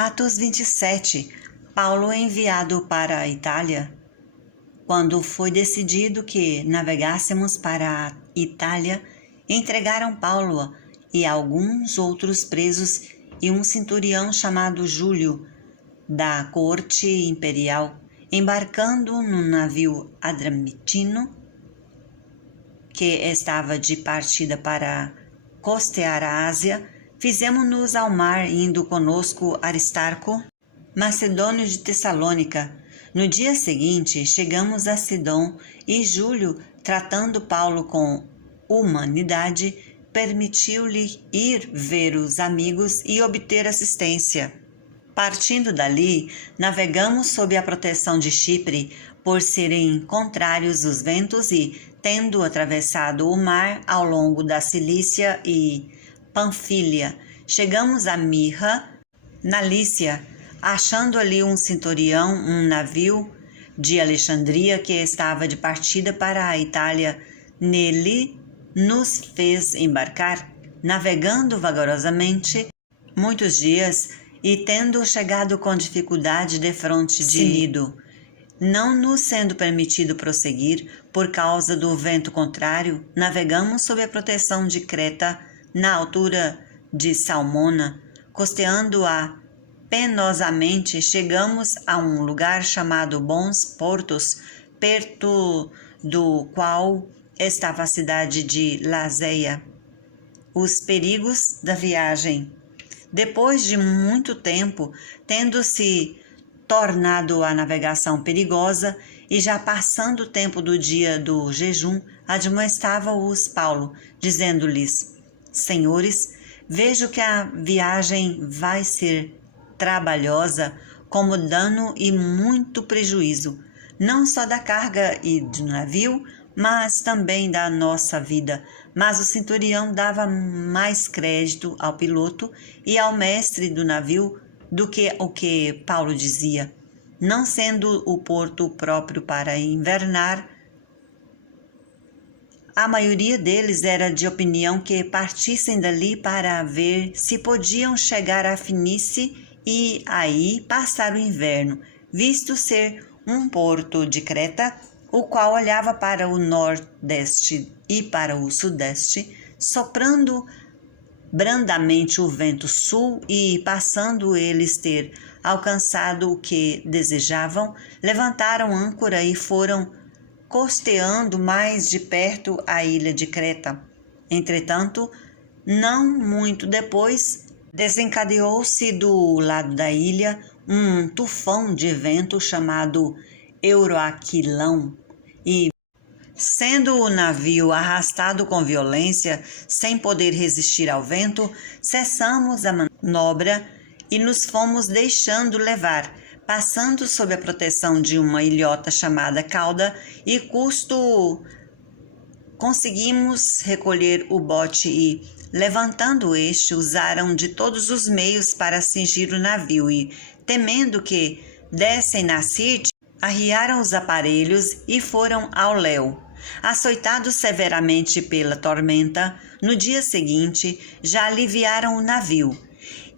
Atos 27. Paulo é enviado para a Itália. Quando foi decidido que navegássemos para a Itália, entregaram Paulo e alguns outros presos e um centurião chamado Júlio, da corte imperial, embarcando num navio adramitino que estava de partida para costear a Ásia. Fizemos-nos ao mar, indo conosco Aristarco, macedônio de Tessalônica. No dia seguinte, chegamos a Sidom e Júlio, tratando Paulo com humanidade, permitiu-lhe ir ver os amigos e obter assistência. Partindo dali, navegamos sob a proteção de Chipre, por serem contrários os ventos e, tendo atravessado o mar ao longo da Cilícia e Panfília, chegamos a Mirra, na Lícia, achando ali um centurião, um navio de Alexandria que estava de partida para a Itália. Nele nos fez embarcar, navegando vagarosamente muitos dias e tendo chegado com dificuldade defronte de Gnido, não nos sendo permitido prosseguir por causa do vento contrário, navegamos sob a proteção de Creta, na altura de Salmona, costeando-a penosamente. Chegamos a um lugar chamado Bons Portos, perto do qual estava a cidade de Lazeia. Os perigos da viagem. Depois de muito tempo, tendo-se tornado a navegação perigosa e já passando o tempo do dia do jejum, admoestava-os Paulo, dizendo-lhes: Senhores, vejo que a viagem vai ser trabalhosa, como dano e muito prejuízo, não só da carga e do navio, mas também da nossa vida. Mas o centurião dava mais crédito ao piloto e ao mestre do navio do que o que Paulo dizia. Não sendo o porto próprio para invernar, a maioria deles era de opinião que partissem dali para ver se podiam chegar a Finice e aí passar o inverno, visto ser um porto de Creta, o qual olhava para o nordeste e para o sudeste, soprando brandamente o vento sul, e passando eles ter alcançado o que desejavam, levantaram âncora e foram costeando mais de perto a ilha de Creta. Entretanto, não muito depois, desencadeou-se do lado da ilha um tufão de vento chamado Euroaquilão, e, sendo o navio arrastado com violência, sem poder resistir ao vento, cessamos a manobra e nos fomos deixando levar, passando sob a proteção de uma ilhota chamada Cauda, e conseguimos recolher o bote e, levantando este, usaram de todos os meios para cingir o navio e, temendo que dessem na Sirte, arriaram os aparelhos e foram ao léu. Açoitados severamente pela tormenta, no dia seguinte já aliviaram o navio.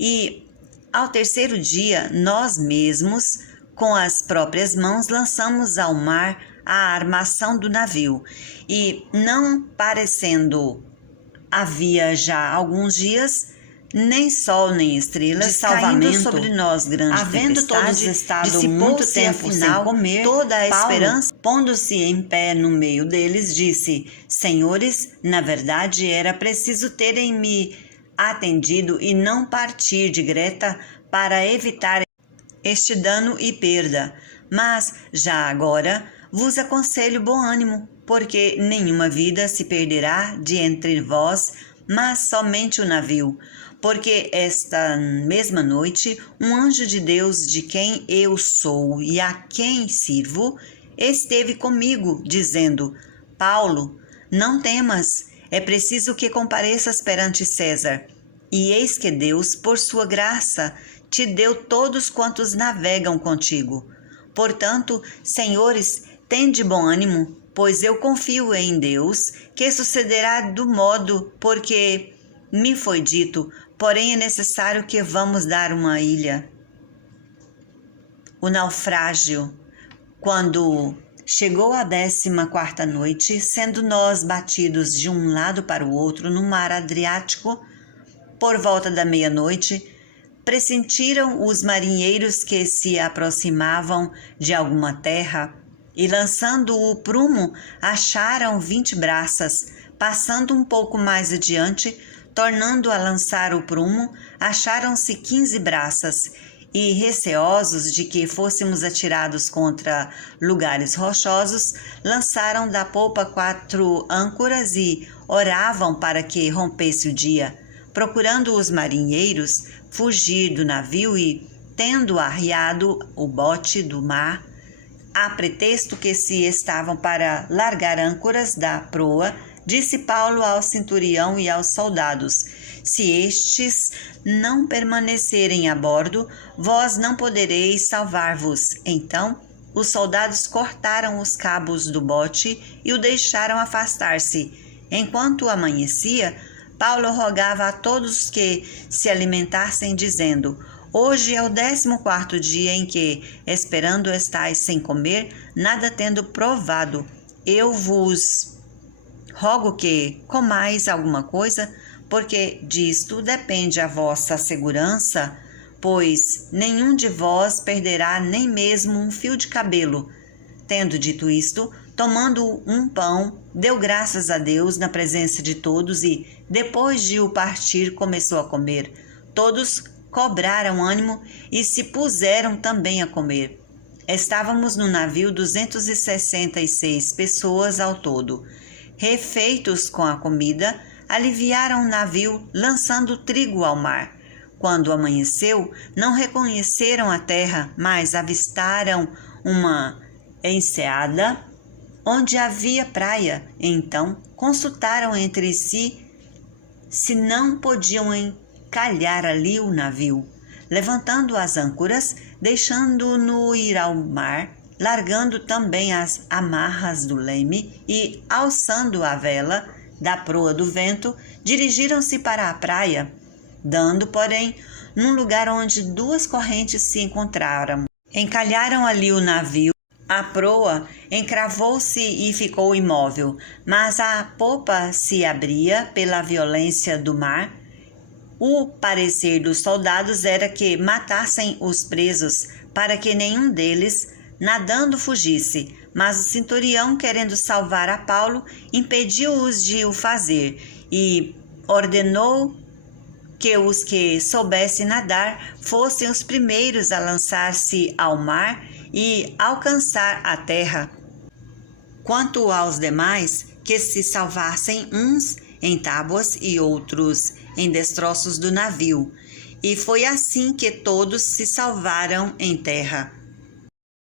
E, ao terceiro dia, nós mesmos, com as próprias mãos, lançamos ao mar a armação do navio. E, não parecendo havia já alguns dias, nem sol nem estrelas, de salvamento sobre nós, grande havendo todos estado muito tempo sem comer, toda a esperança, pondo-se em pé no meio deles, disse: Senhores, na verdade era preciso terem me atendido e não partir de Creta para evitar este dano e perda. Mas já agora vos aconselho bom ânimo, porque nenhuma vida se perderá de entre vós, mas somente o navio. Porque esta mesma noite um anjo de Deus, de quem eu sou e a quem sirvo, esteve comigo, dizendo: Paulo, não temas, é preciso que compareças perante César. E eis que Deus, por sua graça, te deu todos quantos navegam contigo. Portanto, senhores, tende bom ânimo, pois eu confio em Deus, que sucederá do modo porque me foi dito, porém é necessário que vamos dar uma ilha. o naufrágio, quando chegou a 14ª noite, sendo nós batidos de um lado para o outro no mar Adriático, por volta da meia-noite, pressentiram os marinheiros que se aproximavam de alguma terra e, lançando o prumo, acharam 20 braças. Passando um pouco mais adiante, tornando a lançar o prumo, acharam-se 15 braças, e, receosos de que fôssemos atirados contra lugares rochosos, lançaram da popa 4 âncoras e oravam para que rompesse o dia, procurando os marinheiros fugir do navio e, tendo arriado o bote do mar, a pretexto que se estavam para largar âncoras da proa, disse Paulo ao centurião e aos soldados: se estes não permanecerem a bordo, vós não podereis salvar-vos. Então os soldados cortaram os cabos do bote e o deixaram afastar-se. Enquanto amanhecia, Paulo rogava a todos que se alimentassem, dizendo: hoje é o 14º dia em que, esperando estais sem comer, nada tendo provado, eu vos rogo que comais alguma coisa, porque disto depende a vossa segurança, pois nenhum de vós perderá nem mesmo um fio de cabelo. Tendo dito isto, tomando um pão, deu graças a Deus na presença de todos e, depois de o partir, começou a comer. Todos cobraram ânimo e se puseram também a comer. Estávamos no navio 266 pessoas ao todo. Refeitos com a comida, aliviaram o navio, lançando trigo ao mar. Quando amanheceu, não reconheceram a terra, mas avistaram uma enseada onde havia praia. Então consultaram entre si se não podiam encalhar ali o navio, levantando as âncoras, deixando-no ir ao mar, largando também as amarras do leme e, alçando a vela da proa do vento, dirigiram-se para a praia, dando, porém, num lugar onde 2 correntes se encontraram. Encalharam ali o navio, a proa encravou-se e ficou imóvel, mas a popa se abria pela violência do mar. O parecer dos soldados era que matassem os presos, para que nenhum deles nadando fugisse, mas o centurião, querendo salvar a Paulo, impediu-os de o fazer e ordenou que os que soubessem nadar fossem os primeiros a lançar-se ao mar e alcançar a terra. Quanto aos demais, que se salvassem uns em tábuas e outros em destroços do navio. E foi assim que todos se salvaram em terra.